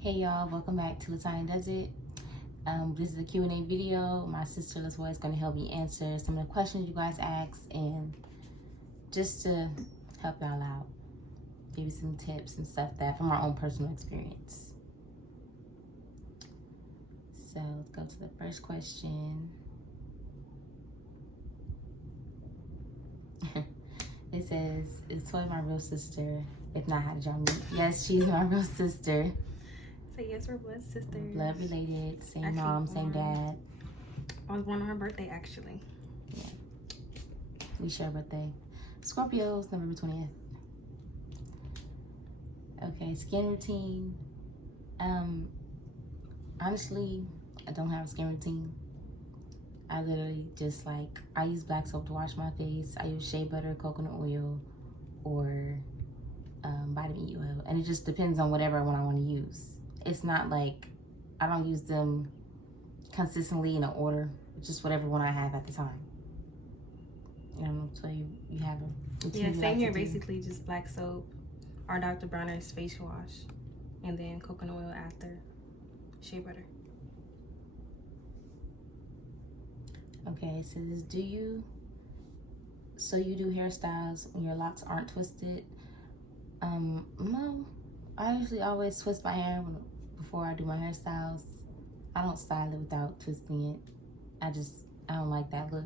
Hey y'all, welcome back to Latanya Does It. This is a Q&A video. My sister LaToya is going to help me answer some of the questions you guys asked and just to help y'all out. Give you some tips and stuff that from our own personal experience. So let's go to the first question. It says, is Toy my real sister? If not, how did y'all meet? Yes, she's my real sister. So yes, we're blood sisters. Blood related, same Actually, mom, same dad. I was born on her birthday, actually. Yeah. We share a birthday. Scorpios, November 20th. Okay, skin routine. Honestly, I don't have a skin routine. I literally just I use black soap to wash my face. I use shea butter, coconut oil, or vitamin E oil. And it just depends on whatever one I want to use. It's not like I don't use them consistently in an order. It's just whatever one I have at the time. So you have a routine. Yeah, same here. Basically, just black soap, our Dr. Bronner's facial wash, and then coconut oil after, shea butter. Okay, so this you do hairstyles when your locks aren't twisted? No. I usually always twist my hair before I do my hairstyles. I don't style it without twisting it. I don't like that look.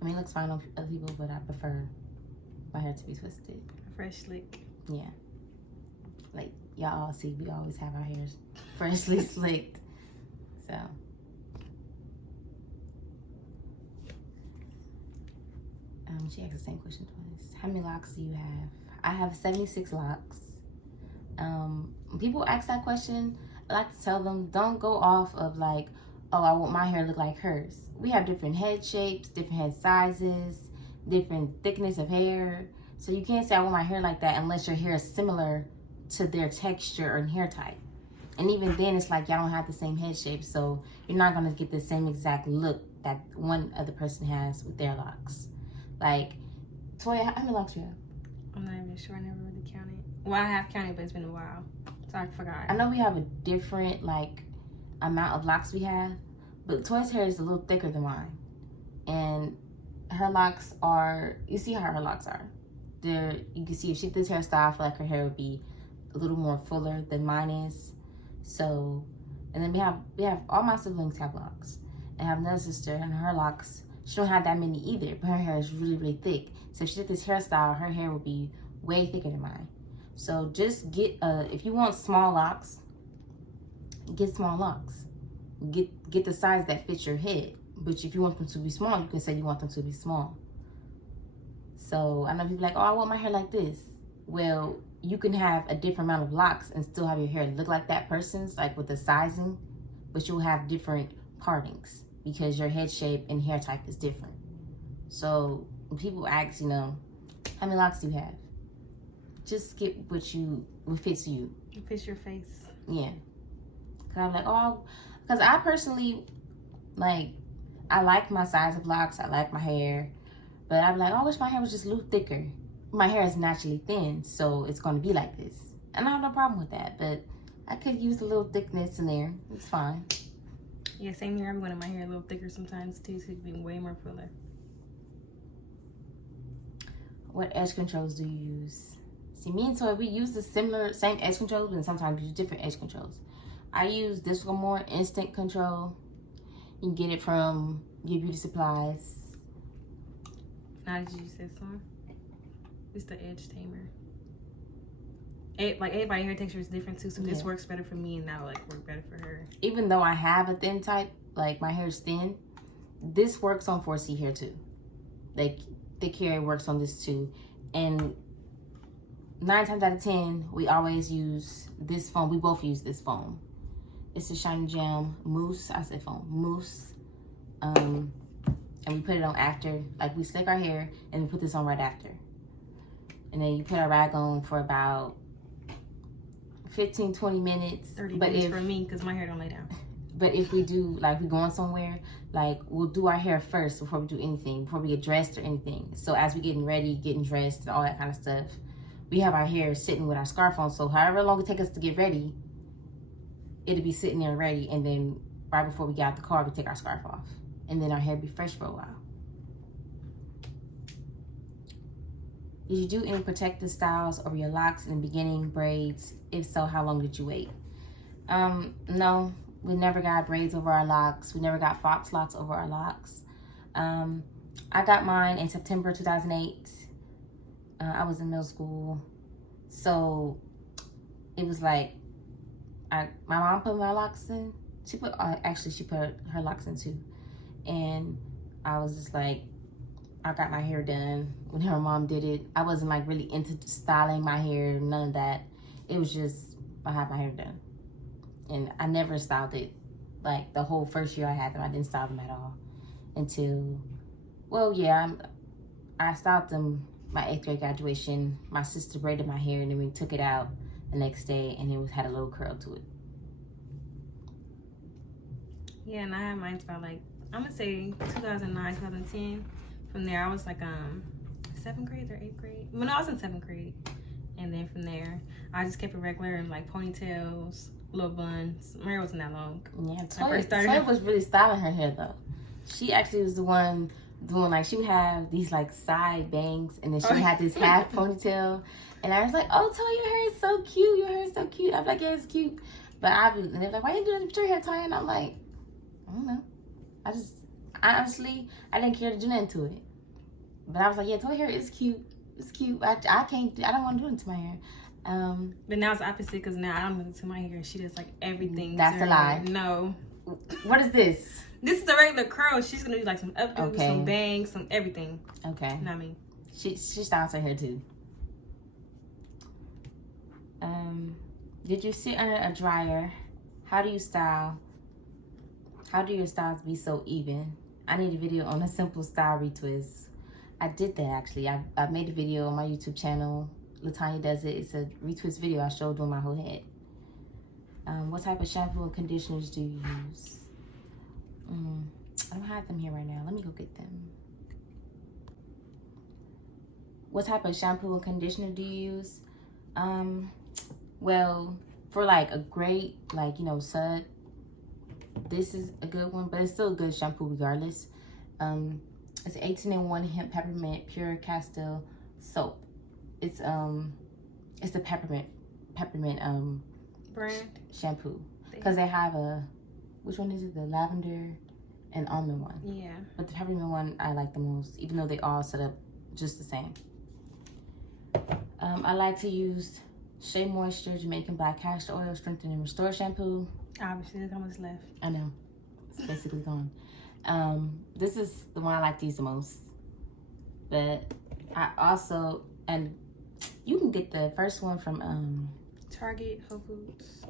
I mean, it looks fine on other people, but I prefer my hair to be twisted. A fresh slick. Yeah. Like y'all all see, we always have our hairs freshly slicked. So. She asked the same question twice. How many locks do you have? I have 76 locks. When people ask that question, I like to tell them, don't go off of oh, I want my hair to look like hers. We have different head shapes, different head sizes, different thickness of hair. So you can't say I want my hair like that unless your hair is similar to their texture or hair type. And even then, it's like y'all don't have the same head shape, so you're not gonna get the same exact look that one other person has with their locks. Toya, how many locks do you have? I'm not even sure. I never really counted. Well, I have counted, but it's been a while, so I forgot. I know we have a different amount of locks we have, but Toya's hair is a little thicker than mine, and her locks are. You see how her locks are. You can see if she did this hairstyle, I feel like her hair would be a little more fuller than mine is. So, and then we have all my siblings have locks, and I have another sister, and her locks. She don't have that many either, but her hair is really, really thick. So if she did this hairstyle, her hair would be way thicker than mine. So just get, if you want small locks, get small locks. Get the size that fits your head. But if you want them to be small, you can say you want them to be small. So I know people oh, I want my hair like this. Well, you can have a different amount of locks and still have your hair look like that person's, with the sizing, but you'll have different partings, because your head shape and hair type is different. So when people ask, how many locks do you have? Just get what fits you. It fits your face. Yeah. Cause I'm because I personally, I like my size of locks. I like my hair. But I'm oh, I wish my hair was just a little thicker. My hair is naturally thin, so it's going to be like this. And I have no problem with that. But I could use a little thickness in there. It's fine. Yeah, same here. I'm wanting my hair a little thicker sometimes too, so it can be way more fuller. What edge controls do you use? See, me and Toy, we use the same edge controls, but sometimes we use different edge controls. I use this one more, Instant Control. You can get it from your beauty supplies. How did you use this one? It's the Edge Tamer. Everybody's hair texture is different too, so this works better for me and that would work better for her. Even though I have a thin type, my hair is thin, this works on 4C hair too. Thick hair works on this too. And 9 times out of 10, we always use this foam. We both use this foam. It's the Shiny Jam Mousse. I said foam. Mousse. And we put it on after. We slick our hair and we put this on right after. And then you put our rag on for about 15-20 minutes. 30 minutes for me, because my hair don't lay down. But if we do, we going somewhere, we'll do our hair first before we do anything, before we get dressed or anything. So as we getting ready, getting dressed, and all that kind of stuff, we have our hair sitting with our scarf on. So however long it takes us to get ready, it'll be sitting there ready, and then right before we get out the car, we take our scarf off, and then our hair be fresh for a while. Did you do any protective styles over your locks in the beginning, braids? If so, how long did you wait? No, we never got braids over our locks. We never got fox locks over our locks. I got mine in September 2008. I was in middle school. So it was like, my mom put my locks in. She put her locks in too. And I was just like, I got my hair done when her mom did it. I wasn't like really into styling my hair, none of that. It was just, I had my hair done. And I never styled it. Like the whole first year I had them, I didn't style them at all. Until, well, yeah, I styled them my 8th grade graduation. My sister braided my hair, and then we took it out the next day, and it had a little curl to it. Yeah, and I had mine about like, I'm gonna say 2009, 2010. From there, I was like 7th grade or 8th grade. When I was in 7th grade, and then from there, I just kept it regular and like ponytails, little buns. My hair wasn't that long. Yeah, Toya was really styling her hair though. She actually was the one doing like, she would have these like side bangs, and then she had this half ponytail, and I was like, "Oh, Toya, your hair is so cute. Your hair is so cute." I'm like, "Yeah, it's cute," but and they're like, "Why are you doing your hair, Toya?" And I'm like, I don't know. Honestly, I didn't care to do nothing to it. But I was like, yeah, Toya hair is cute. It's cute. I don't want to do it to my hair. But now it's opposite, because now I don't do it to my hair. She does like everything. That's a lie. No. What is this? This is a regular curl. She's gonna do like some updos, some bangs, some everything. Okay. Not me. She styles her hair too. Did you sit under a dryer? How do you style? How do your styles be so even? I need a video on a simple style retwist. I did that actually. I made a video on my YouTube channel. Latanya does it. It's a retwist video I showed doing my whole head. What type of shampoo and conditioners do you use? I don't have them here right now. Let me go get them. What type of shampoo and conditioner do you use? Well, for like a great, like, you know, sud, this is a good one, but it's still a good shampoo regardless. It's 18-in-1 hemp peppermint pure Castor soap. It's the peppermint brand shampoo, because they have which one is it? The lavender and almond one. Yeah. But the peppermint one I like the most, even though they all set up just the same. I like to use Shea Moisture Jamaican Black Castor Oil Strengthen and Restore Shampoo. Obviously, look how much left. I know. It's basically gone. This is the one I like to use the most. But I also, and you can get the first one from Target, Whole Foods,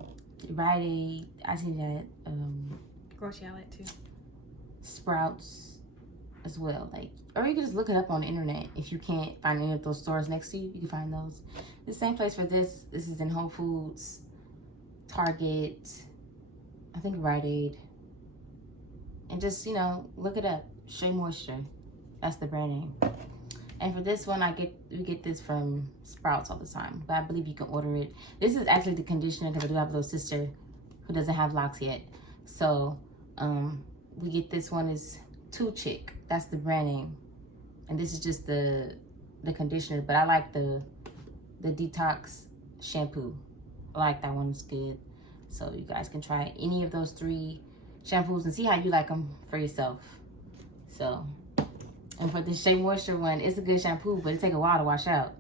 Rite Aid. I see that. grocery outlet too. Sprouts as well. Like, or you can just look it up on the internet. If you can't find any of those stores next to you, you can find those. The same place for this. This is in Whole Foods, Target, I think Rite Aid. And just, you know, look it up. Shea Moisture. That's the brand name. And for this one, we get this from Sprouts all the time. But I believe you can order it. This is actually the conditioner, because I do have a little sister who doesn't have locks yet. So we get this one is Two Chick. That's the brand name. And this is just the conditioner. But I like the detox shampoo. I like that one. It's good. So you guys can try any of those 3 shampoos and see how you like them for yourself. So, and for the Shea Moisture one, it's a good shampoo, but it take a while to wash out.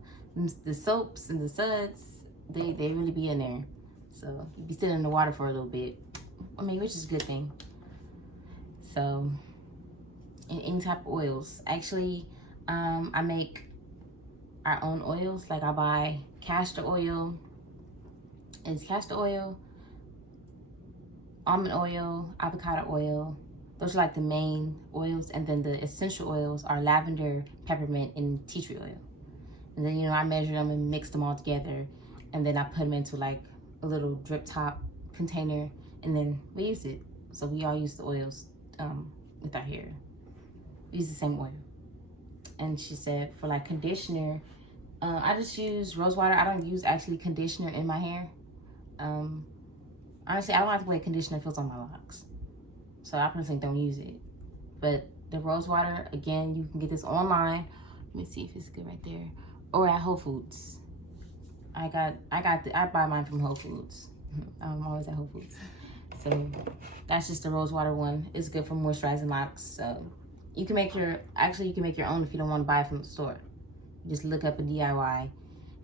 The soaps and the suds, they really be in there. So you be sitting in the water for a little bit. I mean, which is a good thing. So, and any type of oils. Actually, I make our own oils. Like I buy castor oil. It's castor oil, almond oil, avocado oil. Those are like the main oils. And then the essential oils are lavender, peppermint, and tea tree oil. And then, you know, I measure them and mix them all together. And then I put them into like a little drip top container. And then we use it. So we all use the oils with our hair. We use the same oil. And she said for like conditioner, I just use rose water. I don't use actually conditioner in my hair. honestly, I don't like the way conditioner feels on my locks. So I personally don't use it. But the rose water, again, you can get this online. Let me see if it's good right there. Or at Whole Foods. I buy mine from Whole Foods. I'm always at Whole Foods. So that's just the rose water one. It's good for moisturizing locks. So you can make your own if you don't want to buy it from the store. Just look up a DIY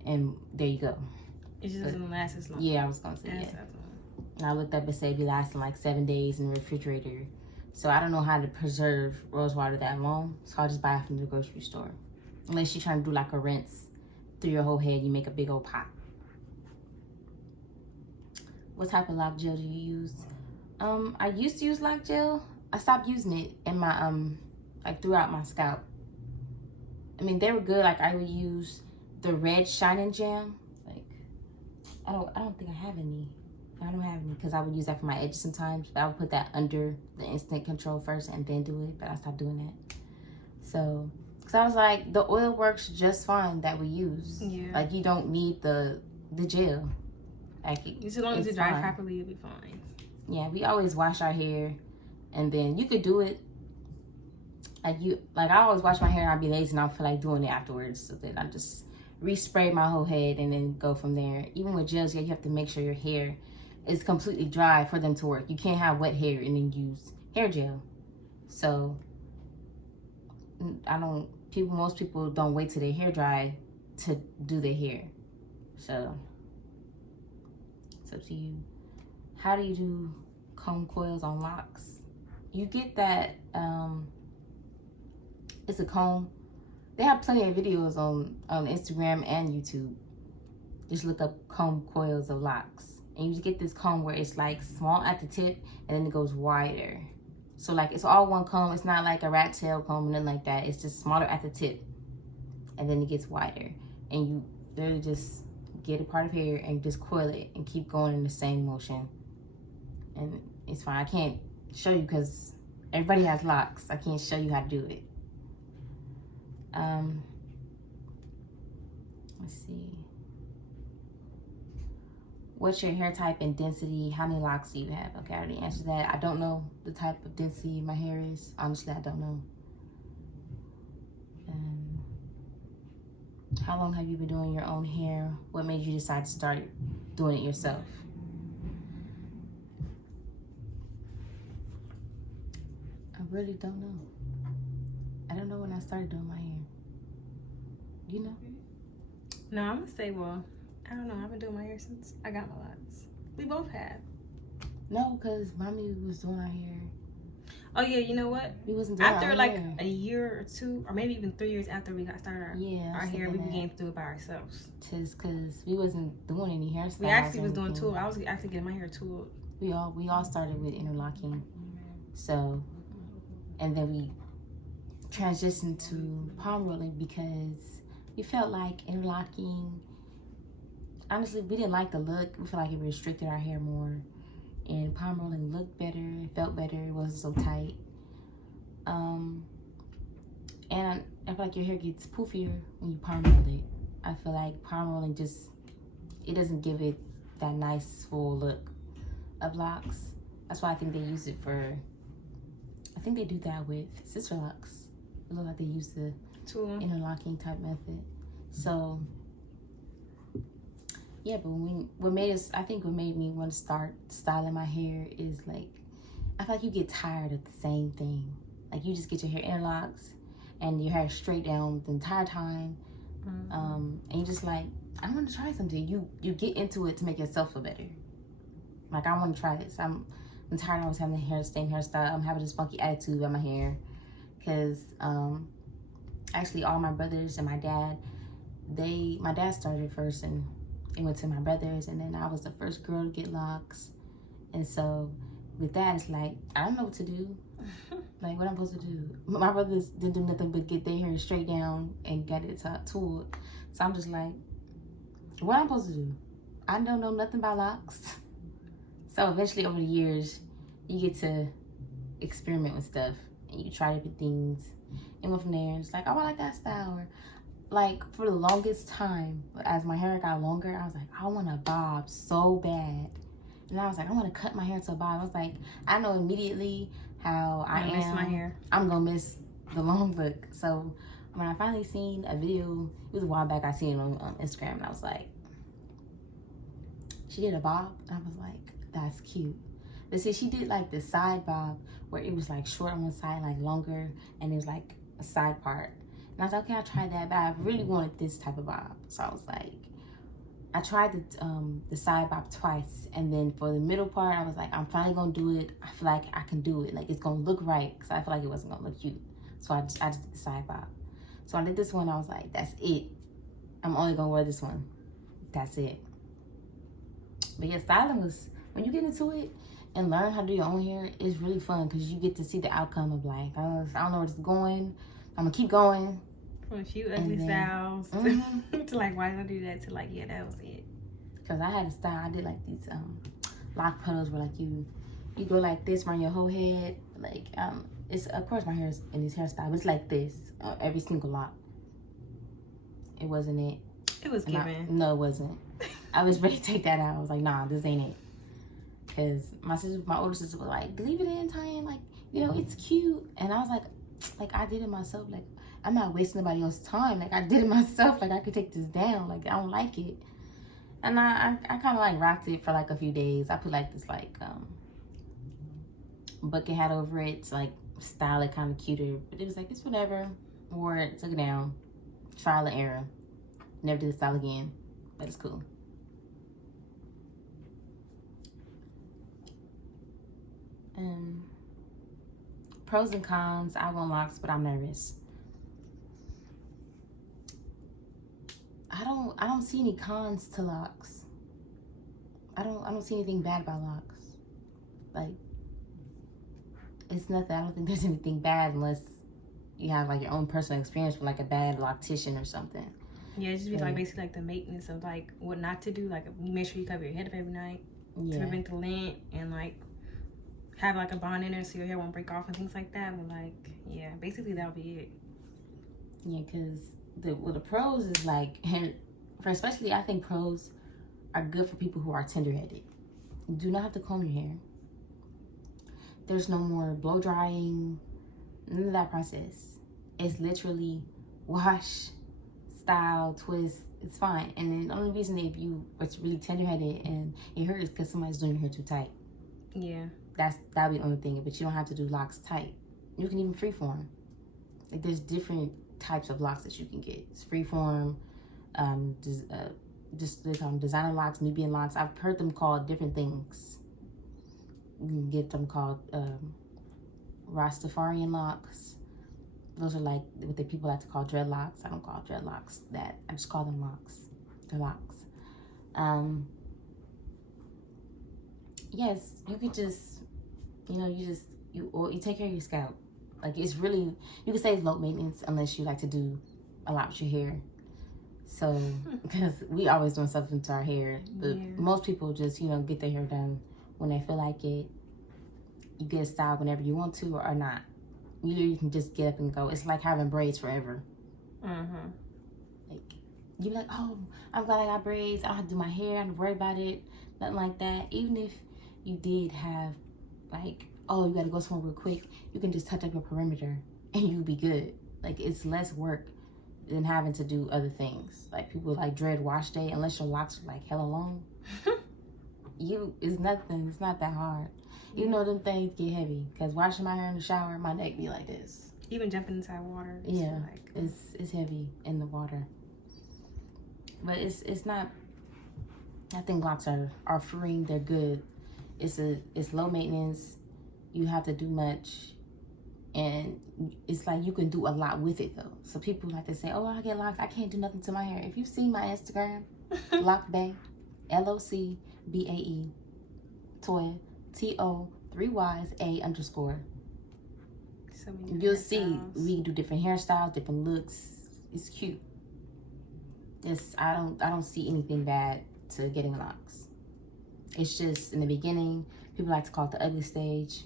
and there you go. It just doesn't last as long. Yeah, I was gonna say yeah. And I looked up, it said it'd be lasting like 7 days in the refrigerator. So I don't know how to preserve rose water that long. So I'll just buy it from the grocery store. Unless you're trying to do like a rinse through your whole head, you make a big old pot. What type of lock gel do you use? I used to use lock gel. I stopped using it in my like throughout my scalp. I mean, they were good. Like I would use the red shining jam. Like I don't think I have any. I don't have any because I would use that for my edges sometimes. But I would put that under the instant control first and then do it. But I stopped doing that. So, because I was like, the oil works just fine that we use. Yeah. Like you don't need the gel. Like as long as it dries properly, it'll be fine. Yeah, we always wash our hair, and then you could do it. Like I always wash my hair and I'd be lazy and I don't feel like doing it afterwards. So then I just respray my whole head and then go from there. Even with gels, yeah, you have to make sure your hair is completely dry for them to work. You can't have wet hair and then use hair gel. So most people don't wait till their hair dry to do their hair. So it's up to you. How do you do comb coils on locks? You get that, it's a comb. They have plenty of videos on Instagram and YouTube. Just look up comb coils of locks. And you just get this comb where it's like small at the tip and then it goes wider. So like it's all one comb. It's not like a rat tail comb or nothing like that. It's just smaller at the tip and then it gets wider. And you literally just get a part of hair and just coil it and keep going in the same motion. And it's fine. I can't show you because everybody has locks. I can't show you how to do it. Let's see. What's your hair type and density? How many locks do you have? Okay, I already answered that. I don't know the type of density my hair is. Honestly, I don't know. How long have you been doing your own hair? What made you decide to start doing it yourself? I really don't know. I don't know when I started doing my hair. You know? No, I'm gonna say, well, I don't know. I've been doing my hair since I got my locks. We both have. No, because mommy was doing our hair. Oh yeah, you know what? We wasn't doing after our like hair. A year or two, or maybe even 3 years after we got started our hair, we began to do it by ourselves. Just because we wasn't doing any hairstyles. We actually was doing tool. I was actually getting my hair tooled. We all started with interlocking. So, and then we transitioned to palm rolling because we felt like interlocking. Honestly, we didn't like the look. We felt like it restricted our hair more. And palm rolling looked better, it felt better, it wasn't so tight. And I feel like your hair gets poofier when you palm roll it. I feel like palm rolling it doesn't give it that nice full look of locks. That's why I think they use it I think they do that with sister locks. It looks like they use the interlocking type method. So yeah, but what made me want to start styling my hair is like, I feel like you get tired of the same thing. Like you just get your hair interlocks and your hair straight down the entire time. And you just like, I want to try something. You get into it to make yourself feel better. Like I want to try this. I'm tired of always having the same hairstyle. I'm having this funky attitude about my hair. Cause actually all my brothers and my dad, my dad started first and it went to my brothers, and then I was the first girl to get locks. And so with that, it's like, I don't know what to do. Like, what I'm supposed to do? My brothers didn't do nothing but get their hair straight down and get it tooled. So I'm just like, what I'm supposed to do? I don't know nothing about locks. So eventually over the years, you get to experiment with stuff and you try different things. And went from there, it's like, oh, I like that style. Or like for the longest time, as my hair got longer, I was like, I want a bob so bad. And I was like, I want to cut my hair to a bob. I was like, I know immediately how I miss my hair. I'm gonna miss the long look. So when I finally seen a video, it was a while back, I seen it on Instagram, and I was like, she did a bob, and I was like, that's cute. But see, she did like the side bob where it was like short on one side, like longer, and it was like a side part. And I was like, okay, I'll try that, but I really wanted this type of bob. So I was like, I tried the side bob twice, and then for the middle part, I was like, I'm finally gonna do it. I feel like I can do it. Like, it's gonna look right, because I feel like it wasn't gonna look cute. So I just did the side bob. So I did this one, I was like, that's it. I'm only gonna wear this one. That's it. But yeah, styling was, when you get into it and learn how to do your own hair, it's really fun, because you get to see the outcome of like, I don't know where this is going. I'm gonna keep going. From a few ugly styles to like, why did I do that? To like, yeah, that was it. Because I had a style, I did like these lock puddles where like you go like this around your whole head. Like, it's, of course my hair is in this hairstyle, but it's like this, every single lock. It wasn't it. It was given. No, it wasn't. I was ready to take that out. I was like, nah, this ain't it. Because my older sister was like, leave it in, Tyan. Like, you know, it's cute. And I was like, I did it myself. Like, I'm not wasting nobody else's time. Like, I did it myself. Like, I could take this down. Like, I don't like it. And I kind of like rocked it for like a few days. I put like this like bucket hat over it to like style it kind of cuter. But it was like, it's whatever. Wore it, took it down. Trial and error. Never did the style again. But it's cool. Pros and cons. I want locks, but I'm nervous. I don't see any cons to locks. I don't see anything bad about locks. Like, it's nothing. I don't think there's anything bad unless you have like your own personal experience with like a bad loctician or something. Yeah, it just be like basically like the maintenance of like what not to do. Like, make sure you cover your head up every night to prevent the lint, and like have like a bond in there so your hair won't break off and things like that. But like, yeah, basically that'll be it. Yeah, because the pros is like, for especially, I think pros are good for people who are tender-headed. You do not have to comb your hair. There's no more blow drying, none of that process. It's literally wash, style, twist, it's fine. And then the only reason if you it's really tender-headed and it hurts is because somebody's doing your hair too tight. Yeah. That'd be the only thing, but you don't have to do locks tight. You can even freeform. Like, there's different types of locks that you can get. It's freeform, just they call them designer locks, Nubian locks. I've heard them called different things. You can get them called Rastafarian locks. Those are like what the people like to call dreadlocks. I don't call dreadlocks that. I just call them locks. They're locks. Yes, you could just, you take care of your scalp. Like, it's really, you can say it's low maintenance unless you like to do a lot with your hair. So, because we always doing something to our hair. But most people just, get their hair done when they feel like it. You get a style whenever you want to or not. You can just get up and go. It's like having braids forever. Like, you be like, oh, I'm glad I got braids. I don't have to do my hair. I don't have to worry about it. Nothing like that. Even if you did have, like, oh, you got to go somewhere real quick, you can just touch up your perimeter and you'll be good. Like, it's less work than having to do other things. Like, people like dread wash day unless your locks are like hella long. It's nothing. It's not that hard. Even though them things get heavy, because washing my hair in the shower, my neck be like this. Even jumping inside water. Yeah, it's heavy in the water. But it's not. I think locks are freeing. They're good. It's low maintenance. You have to do much, and it's like you can do a lot with it though. So people like to say, "Oh, I get locks. I can't do nothing to my hair." If you see my Instagram, Locbae, LOCBAE, Toya, TO 3 Ys A_. So you'll see we can do different hairstyles, different looks. It's cute. I don't see anything bad to getting locks. It's just in the beginning, people like to call it the ugly stage.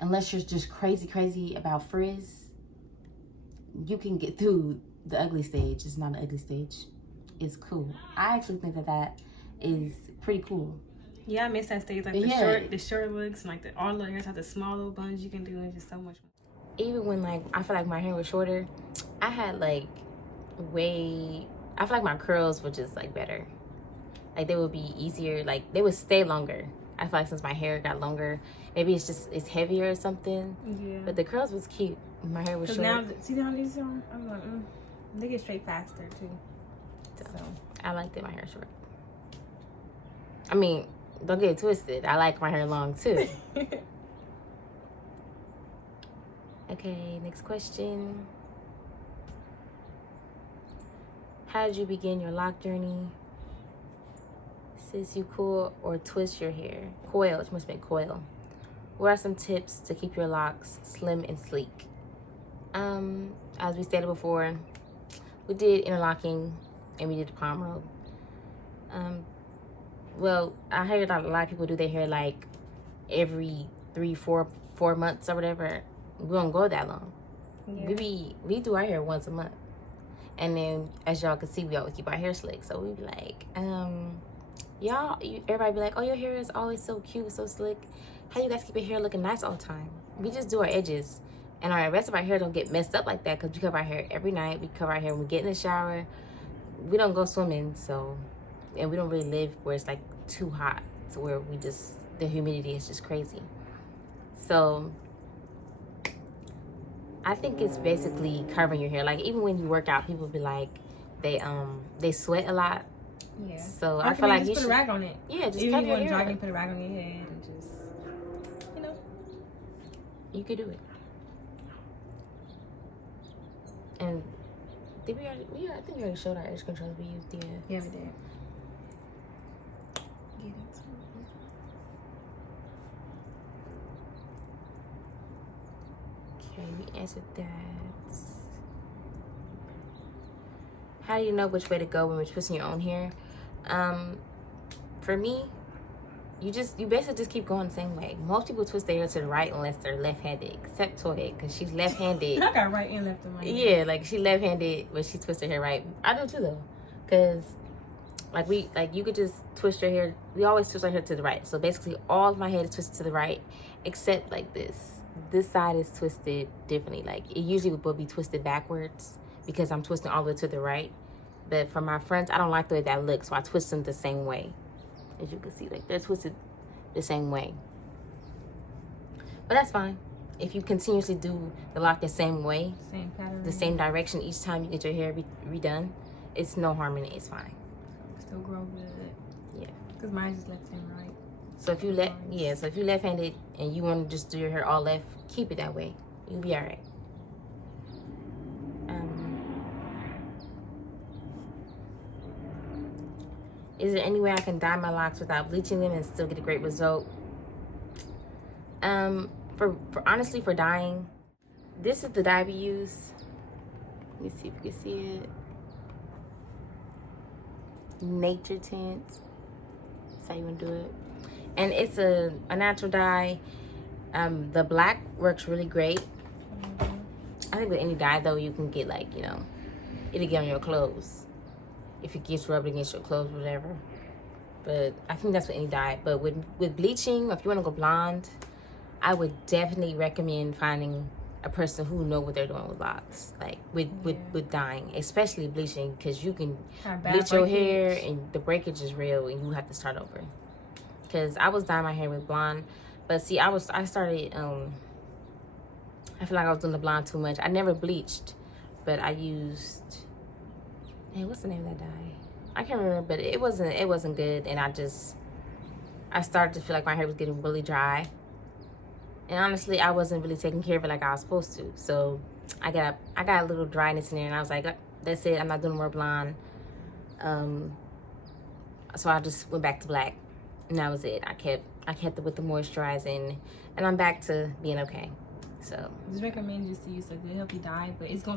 Unless you're just crazy about frizz, you can get through the ugly stage. It's not an ugly stage. It's cool. I actually think that is pretty cool. Yeah, I miss that stage. Like the short looks, and like all the hairstyles, have the small little buns you can do, and just so much more. Even when like I feel like my hair was shorter, I had like I feel like my curls were just like better. Like they would be easier, like they would stay longer. I feel like since my hair got longer, maybe it's heavier or something. Yeah. But the curls was cute. My hair was short. Now, see how these are? I'm like, they get straight faster too. So I liked it, my hair short. I mean, don't get it twisted. I like my hair long too. Okay, next question. How did you begin your lock journey? Sis, you coil or twist your hair? Coil, it must have been coil. What are some tips to keep your locks slim and sleek? As we stated before, we did interlocking and we did the palm roll. Well, I heard a lot of people do their hair like every 4 months or whatever. We don't go that long. Yeah. We do our hair once a month. And then, as y'all can see, we always keep our hair slick. So we be like, everybody be like, oh, your hair is always so cute, so slick. How you guys keep your hair looking nice all the time? We just do our edges. And our rest of our hair don't get messed up like that because we cover our hair every night. We cover our hair when we get in the shower. We don't go swimming, and we don't really live where it's like too hot to where the humidity is just crazy. So I think it's basically covering your hair. Like even when you work out, people be like, they sweat a lot. Yeah. So I feel like you should put a rag on it. Yeah, just cover your hair. Dry, you put a rag on your head and just, you could do it. And I think we already showed our edge controls we used. Yeah, we did. Okay, we answered that. How do you know which way to go when you're twisting your own hair? For me, you basically just keep going the same way. Most people twist their hair to the right unless they're left-handed, except Toy, because she's left-handed. I got right and left in my hair. Yeah, like she left-handed, but she twists her hair right. I do too though, because you could just twist your hair. We always twist our hair to the right. So basically, all of my hair is twisted to the right, except like this. This side is twisted differently. Like it usually would be twisted backwards because I'm twisting all the way to the right. But for my friends, I don't like the way that looks, so I twist them the same way. As you can see, like they're twisted the same way. But that's fine. If you continuously do the lock the same way, same pattern, the same direction each time you get your hair redone, it's no harm in it. It's fine. Still grow good. Yeah. Because mine just left and right. So if you left-handed and you want to just do your hair all left, keep it that way. You'll be all right. Is there any way I can dye my locks without bleaching them and still get a great result? Honestly, for dyeing, this is the dye we use. Let me see if you can see it. Nature Tint. That's how you want to do it. And it's a natural dye. The black works really great. I think with any dye though, you can get like, it'll get on your clothes. If it gets rubbed against your clothes, whatever. But I think that's with any dye. But with bleaching, if you want to go blonde, I would definitely recommend finding a person who know what they're doing with locks, like with dyeing, especially bleaching, because you can bleach your hair and the breakage is real, and you have to start over. Because I was dyeing my hair with blonde, but see, I started. I feel like I was doing the blonde too much. I never bleached, but I used. Hey, what's the name of that dye? I can't remember, but it wasn't good, and I started to feel like my hair was getting really dry. And honestly, I wasn't really taking care of it like I was supposed to. So I got a little dryness in there, and I was like, that's it. I'm not doing more blonde. So I just went back to black, and that was it. I kept it with the moisturizing, and I'm back to being okay. So just recommend just to use a good healthy dye, but I feel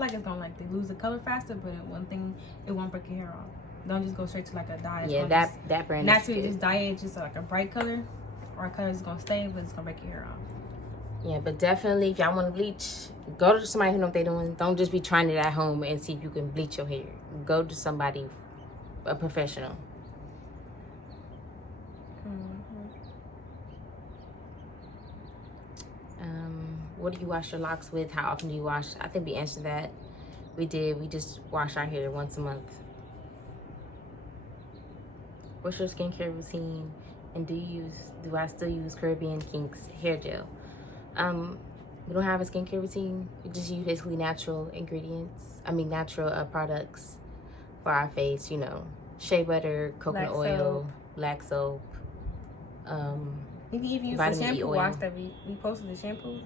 like it's gonna like they lose the color faster, but one thing, it won't break your hair off. Don't just go straight to like a dye. Yeah, that brand. Not to just dye it just like a bright color, or a color is gonna stay, but it's gonna break your hair off. Yeah, but definitely if y'all want to bleach, go to somebody who know what they're doing. Don't just be trying it at home and see if you can bleach your hair. Go to somebody, a professional. What do you wash your locks with? How often do you wash? I think we answered that. We did. We just wash our hair once a month. What's your skincare routine? And do I still use Caribbean Kinks hair gel? We don't have a skincare routine. We just use basically natural ingredients. Natural products for our face. You know, shea butter, coconut oil, black soap. You can even use the shampoo wash that we posted, the shampoo,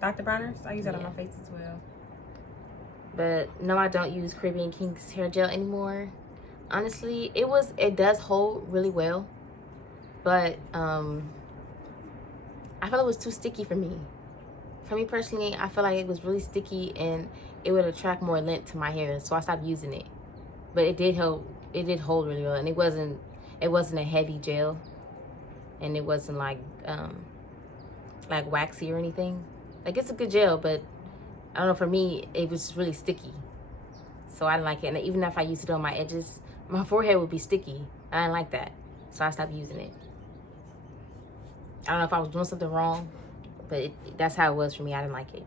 Dr. Bronner's. I use that on my face as well. But no, I don't use Caribbean Kinks hair gel anymore. Honestly, it does hold really well, but I felt it was too sticky for me. For me personally, I feel like it was really sticky and it would attract more length to my hair, so I stopped using it. But it did hold really well, and it wasn't a heavy gel, and it wasn't like waxy or anything. Like, it's a good gel, but I don't know, for me it was really sticky, so I didn't like it. And even if I used it on my edges, my forehead would be sticky. I didn't like that, so I stopped using it. I don't know if I was doing something wrong, but that's how it was for me. I didn't like it.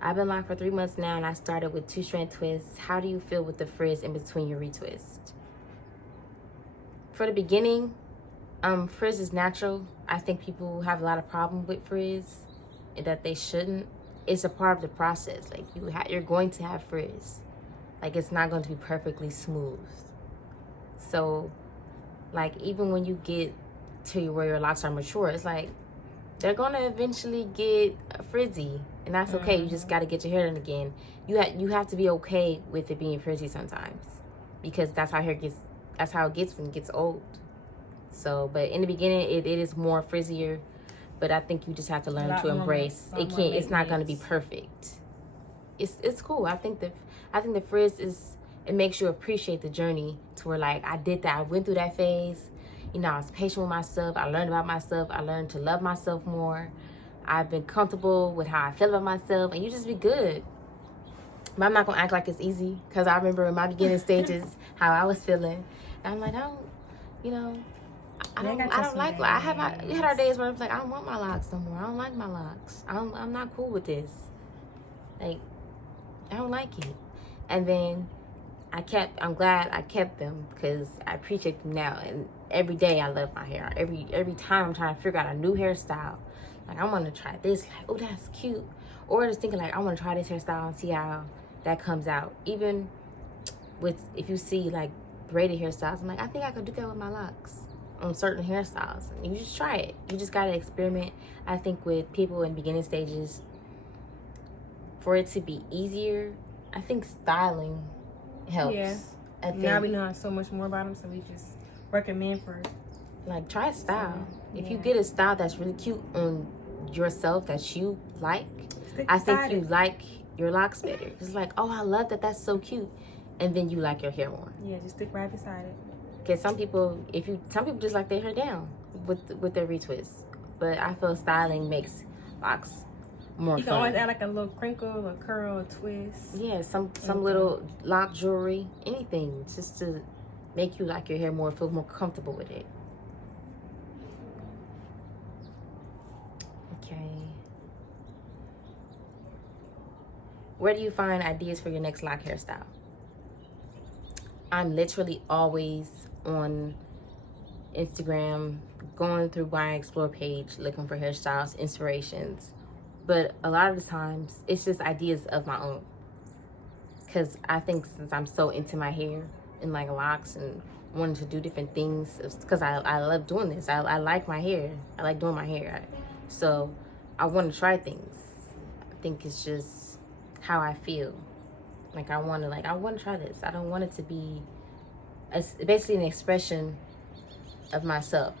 I've been locked for 3 months now, and I started with 2-strand twists. How do you feel with the frizz in between your retwist? For the beginning, Frizz Is Natural. I think people have a lot of problem with frizz, and that they shouldn't. It's a part of the process. Like, you're going to have frizz. Like, it's not going to be perfectly smooth. So, like, even when you get to where your locks are mature, it's like they're gonna eventually get frizzy, and that's okay. You just got to get your hair done again. You have to be okay with it being frizzy sometimes, because that's how it gets when it gets old. So, but in the beginning, it is more frizzier, but I think you just have to learn to embrace it. It's not going to be perfect. It's cool. I think the frizz it makes you appreciate the journey to where, like, I did that. I went through that phase. You know, I was patient with myself. I learned about myself. I learned to love myself more. I've been comfortable with how I feel about myself, and you just be good. But I'm not going to act like it's easy, because I remember in my beginning stages how I was feeling. And I'm like, I don't like, we had our days where I was like, I don't want my locks no more. I don't like my locks. I'm not cool with this. Like, I don't like it. And then I'm glad I kept them, because I appreciate them now. And every day I love my hair. Every time I'm trying to figure out a new hairstyle. Like, I want to try this. Like, oh, that's cute. Or just thinking, like, I want to try this hairstyle and see how that comes out. Even if you see, like, braided hairstyles, I'm like, I think I could do that with my locks on certain hairstyles. And you just try it. You just got to experiment. I think with people in beginning stages, for it to be easier, I think styling helps. Yeah. Now we know so much more about them, so we just recommend for, like, try a style. If you get a style that's really cute on yourself that you like, I think you like your locks better. It's like, oh, I love that. That's so cute. And then you like your hair more. Yeah, just stick right beside it. Because some people just like their hair down with their retwists. But I feel styling makes locks more fun. You can always add like a little crinkle, a curl, a twist. Yeah, some little lock jewelry, anything, just to make you like your hair more, feel more comfortable with it. Okay. Where do you find ideas for your next lock hairstyle? I'm literally always on Instagram, going through my Explore page, looking for hairstyles, inspirations. But a lot of the times, it's just ideas of my own. Because I think since I'm so into my hair and, like, locks and wanting to do different things, because I love doing this. I like my hair. I like doing my hair. So I want to try things. I think it's just how I feel. Like, I want to try this. I don't want it to be basically an expression of myself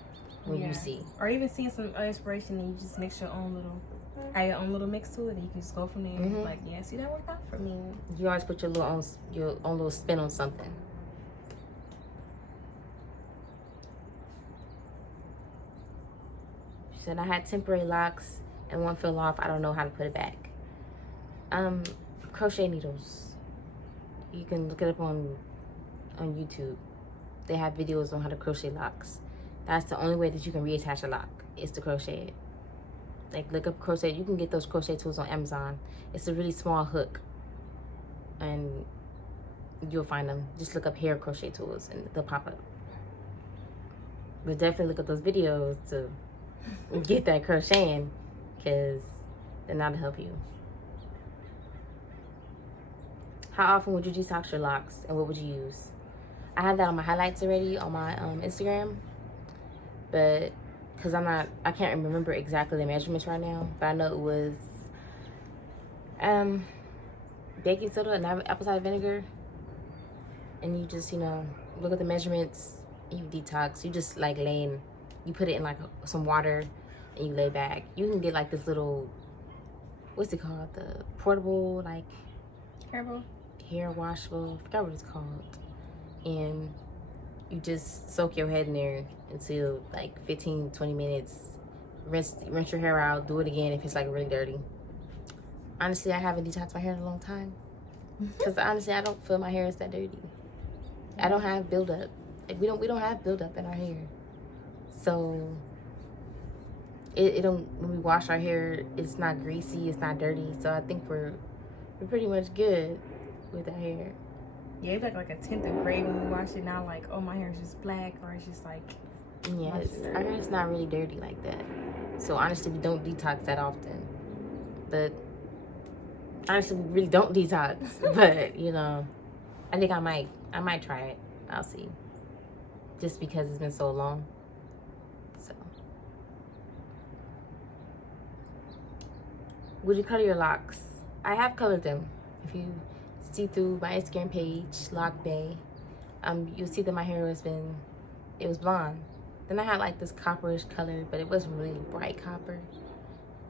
when you see. Or even seeing some inspiration and you just mix your own little mix to it, and you can just go from there. Mm-hmm. Like, yeah, see, that worked out for me. You always put your own little spin on something. She said, I had temporary locks and one fell off. I don't know how to put it back. Crochet needles. You can look it up on YouTube. they have videos on how to crochet locks. That's the only way that you can reattach a lock, is to crochet it. Like, look up crochet. You can get those crochet tools on Amazon. It's a really small hook, and you'll find them. Just look up hair crochet tools and they'll pop up. But definitely look at those videos to get that crocheting, because they're not to help you. How often would you detox your locks, and what would you use? I have that on my highlights already on my Instagram, but because I can't remember exactly the measurements right now, but I know it was baking soda and apple cider vinegar, and you just, you know, look at the measurements, and you detox. You just like you put it in like some water and you lay back. You can get like this little, what's it called, the portable like hair washable, I forgot what it's called, and you just soak your head in there until like 15-20 minutes. Rinse your hair out, do it again if it's like really dirty. Honestly, I haven't detoxed my hair in a long time, because honestly I don't feel my hair is that dirty. I don't have buildup. Like, we don't have buildup in our hair, so it don't, when we wash our hair, it's not greasy, it's not dirty. So I think we're pretty much good with our hair. Yeah, it's like a tint of gray when we wash it. Now, like, oh, my hair is just black, or it's just like, yes, our hair is not really dirty like that. So honestly, we don't detox that often. But honestly, we really don't detox. But you know, I think I might try it. I'll see. Just because it's been so long. So, would you color your locks? I have colored them. If you see through my Instagram page, Loc Bay, you'll see that my hair it was blonde. Then I had like this copperish color, but it wasn't really bright copper.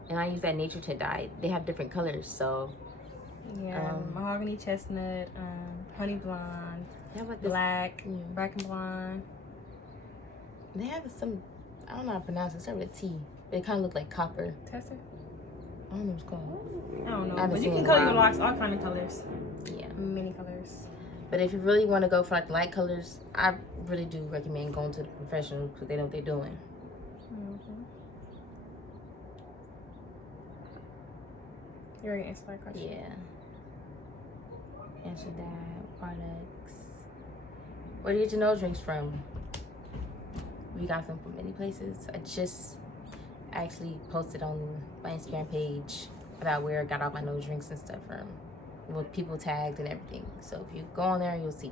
And I used that nature tint dye. They have different colors, so yeah, mahogany chestnut, honey blonde, like black, black and blonde. They have some, I don't know how to pronounce it. It starts with a T. But it kind of look like copper. Tesser? I don't know what it's called. I don't know. But you can color your locks all kind of colors. Yeah. Many colors. But if you really want to go for like light colors, I really do recommend going to the professionals, because they know what they're doing. Mm-hmm. You already answered that question? Yeah. Answer that. Products. Where do you get your nose rings from? We got them from many places. I just actually posted on my Instagram page about where I got all my nose rings and stuff from, with people tagged and everything. So if you go on there, you'll see.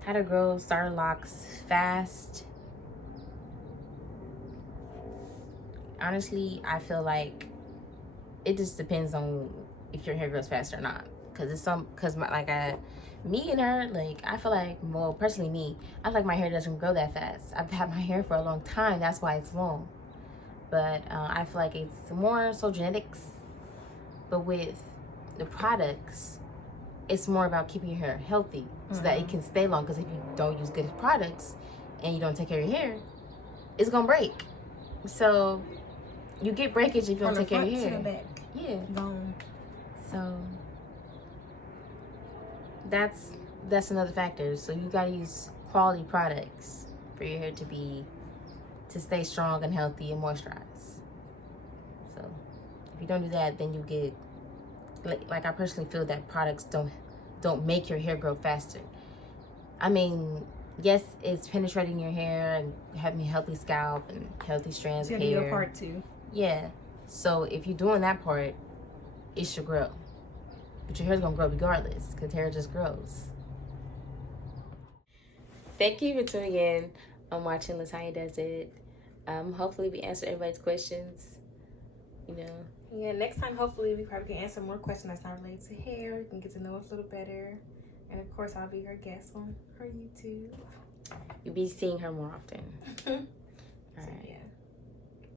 How to grow starter locks fast. Honestly, I feel like it just depends on if your hair grows fast or not. Me and her, like, I feel like, well, personally me, I feel like my hair doesn't grow that fast. I've had my hair for a long time, that's why it's long. But I feel like it's more so genetics. But with the products, it's more about keeping your hair healthy so that it can stay long. Because if you don't use good products and you don't take care of your hair, it's gonna break. So you get breakage if you don't take care of your hair. Back. Yeah. Gone. So that's another factor. So you gotta use quality products for your hair to stay strong and healthy and moisturized. So if you don't do that, then you get like I personally feel that products don't make your hair grow faster. I mean, yes, it's penetrating your hair and having a healthy scalp and healthy strands of hair. Your part too. Yeah. So if you're doing that part, it should grow. But your hair's gonna grow regardless, because hair just grows. Thank you for tuning in. I'm watching Latanya Does It. Hopefully we answer everybody's questions. You know. Yeah, next time hopefully we probably can answer more questions that's not related to hair. We can get to know us a little better. And of course I'll be her guest on her YouTube. You'll be seeing her more often. All right. So, yeah.